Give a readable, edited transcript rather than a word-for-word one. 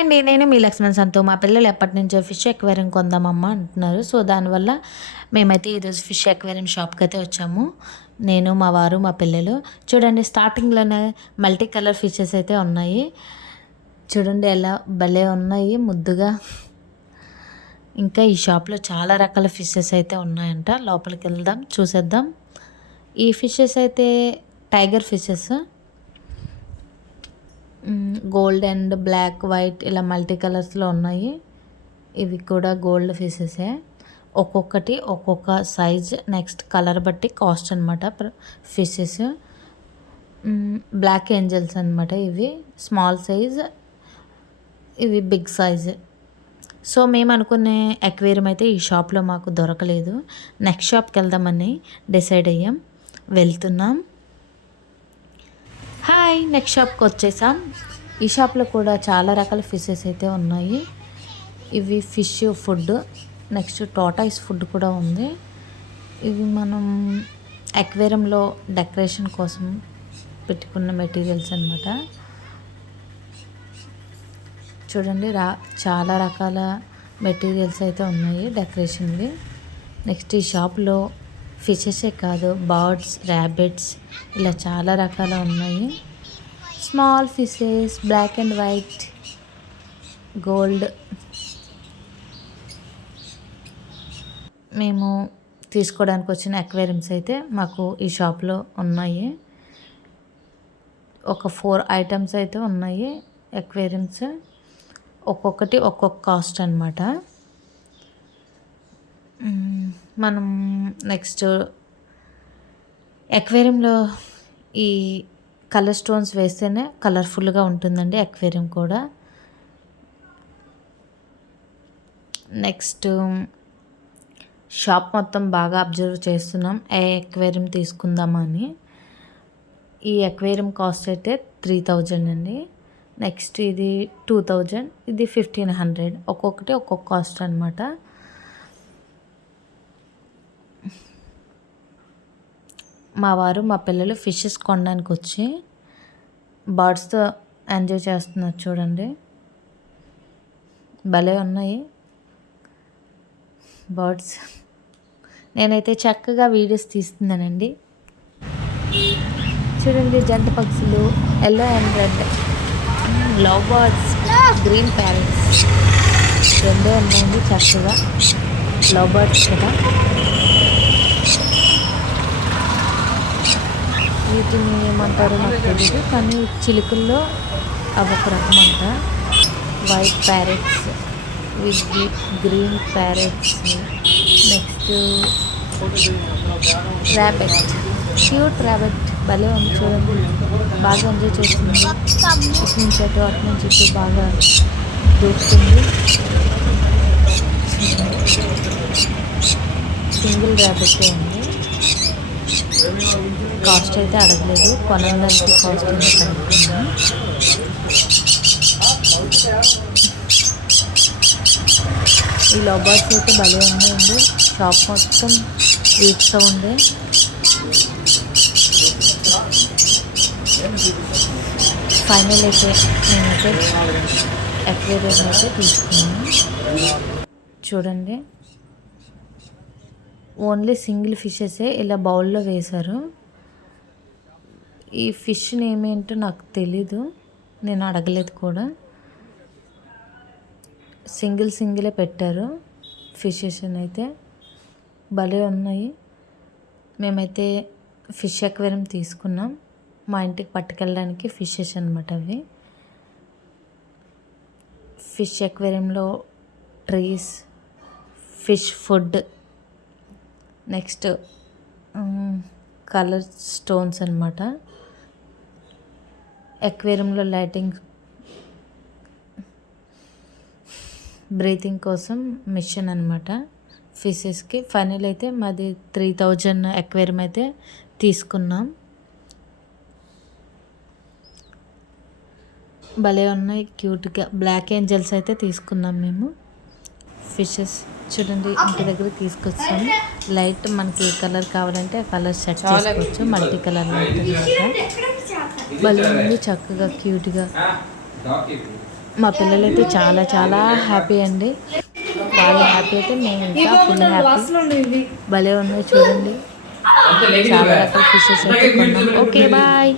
అండి నేను మీ లక్ష్మణ్ సంతు మా పిల్లలు ఎప్పటి నుంచో ఫిష్ ఎక్వేరియం కొందామమ్మా అంటున్నారు. సో దానివల్ల మేమైతే ఈరోజు ఫిష్ ఎక్వేరియం షాప్కి అయితే వచ్చాము. నేను మా వారు మా పిల్లలు చూడండి, స్టార్టింగ్లోనే మల్టీ కలర్ ఫిషెస్ అయితే ఉన్నాయి. చూడండి ఎలా భలే ఉన్నాయి ముద్దుగా. ఇంకా ఈ షాప్లో చాలా రకాల ఫిషెస్ అయితే ఉన్నాయంట. లోపలికి వెళ్దాం చూసేద్దాం. ఈ ఫిషెస్ అయితే tiger fishes, gold and black white ఇలా మల్టీ కలర్స్లో ఉన్నాయి. ఇవి కూడా గోల్డ్ ఫిషెసే. ఒక్కొక్కటి ఒక్కొక్క సైజ్ నెక్స్ట్ కలర్ బట్టి కాస్ట్ అనమాట. ఫిషెస్ బ్లాక్ ఏంజల్స్ అనమాట. ఇవి స్మాల్ సైజ్, ఇవి బిగ్ సైజ్. సో మేము అనుకునే అక్వేరియం అయితే ఈ షాప్లో మాకు దొరకలేదు. నెక్స్ట్ షాప్కి వెళ్దామని డిసైడ్ అయ్యాం, వెళ్తున్నాం. హాయ్, నెక్స్ట్ షాప్కి వచ్చేసాం. ఈ షాప్లో కూడా చాలా రకాల ఫిషెస్ అయితే ఉన్నాయి. ఇవి fish food, next tortoise food కూడా ఉంది. ఇవి మనం అక్వేరియంలో డెకరేషన్ కోసం పెట్టుకున్న మెటీరియల్స్ అనమాట. చూడండి చాలా రకాల మెటీరియల్స్ అయితే ఉన్నాయి డెకరేషన్వి. నెక్స్ట్ ఈ షాప్లో ఫిషెసే కాదు, బర్డ్స్, ర్యాబిట్స్ ఇలా చాలా రకాల ఉన్నాయి. Small fishes, black and white, gold. మేము తీసుకోవడానికి వచ్చిన అక్వేరియంస్ అయితే మాకు ఈ షాప్లో ఉన్నాయి. ఒక 4 ఐటమ్స్ అయితే ఉన్నాయి అక్వేరియంస్. ఒక్కొక్కటి ఒక్కొక్క కాస్ట్ అనమాట. మనం నెక్స్ట్ అక్వేరియంలో ఈ కలర్ స్టోన్స్ వేస్తేనే కలర్ఫుల్గా ఉంటుందండి అక్వేరియం కూడా. నెక్స్ట్ షాప్ మొత్తం బాగా అబ్జర్వ్ చేస్తున్నాం ఏ అక్వేరియం తీసుకుందామని. ఈ అక్వేరియం కాస్ట్ అయితే 3000 అండి. నెక్స్ట్ ఇది 2000, ఇది 1500. ఒక్కొక్కటి ఒక్కొక్క కాస్ట్ అనమాట. మా వారు మా పిల్లలు ఫిషెస్ కొనడానికి వచ్చి బర్డ్స్తో ఎంజాయ్ చేస్తున్నారు. చూడండి భలే ఉన్నాయి బర్డ్స్. నేనైతే చక్కగా వీడియోస్ తీస్తున్నానండి. చూడండి జంట పక్షులు, yellow and red, love birds, green parrots రెండే ఉన్నాయండి. చక్కగా లవ్ బర్డ్స్ కదా. వీటిని ఏమంటారో నాకు తెలియదు, కానీ చిలుకల్లో అవి ఒక రకం అంట. White parrots with green parrots. Next rabbit, cute rabbit భలే ఉంది చూడండి. బాగా ఎంజాయ్ చేస్తుంది. ఇటు నుంచి అటు, అటు నుంచి ఇటు బాగా దూకుతుంది. సింగిల్ ర్యాబిట్ ఉంది. కాస్ట్ అయితే అడగలేదు, కొనడానికి కాస్ట్ అయితే కనుక్కున్నాను. ఈ లవ్ బర్డ్స్ అయితే భలే ఉన్నాయండి. షాప్ మొత్తం వీట్స్తో ఉండే. ఫైనల్ అయితే నేనైతే అక్వేరియం అయితే తీసుకున్నాను. చూడండి ఓన్లీ సింగిల్ ఫిషెసే ఇలా బౌల్లో వేశారు. ఈ ఫిష్ నేమ్ ఏంటో నాకు తెలీదు, నేను అడగలేదు కూడా. సింగిలే పెట్టారు ఫిషెస్ అయితే భలే ఉన్నాయి. మేమైతే ఫిష్ అక్వేరియం తీసుకున్నాం. మా ఇంటికి పట్టుకెళ్ళడానికి ఫిషెస్ అనమాట అవి. ఫిష్ అక్వేరియంలో trees, fish food, next colour stones అనమాట. అక్వేరియంలో లైటింగ్, బ్రీతింగ్ కోసం మిషన్ అనమాట ఫిషెస్కి. ఫైనల్ అయితే మాది 3000 అక్వేరియం అయితే తీసుకున్నాం. భలే ఉన్నాయి క్యూట్గా. బ్లాక్ ఏంజల్స్ అయితే తీసుకున్నాం మేము. ఫిషెస్ చూడండి ఇంటి దగ్గర తీసుకొచ్చాము. లైట్ మనకి ఏ కలర్ కావాలంటే ఆ కలర్ సెట్ చేసుకోవచ్చు. మల్టీ కలర్ లైట్ అనమాట. భలే ఉంది చక్కగా క్యూట్గా. మా పిల్లలైతే చాలా చాలా హ్యాపీ అండి. వాళ్ళు హ్యాపీ అయితే మేము ఇంకా ఫుల్ హ్యాపీ. భలే ఉన్నాయి చూడండి, చాలా రకాల ఫిషెస్ అయితే కొన్నాం. Okay bye.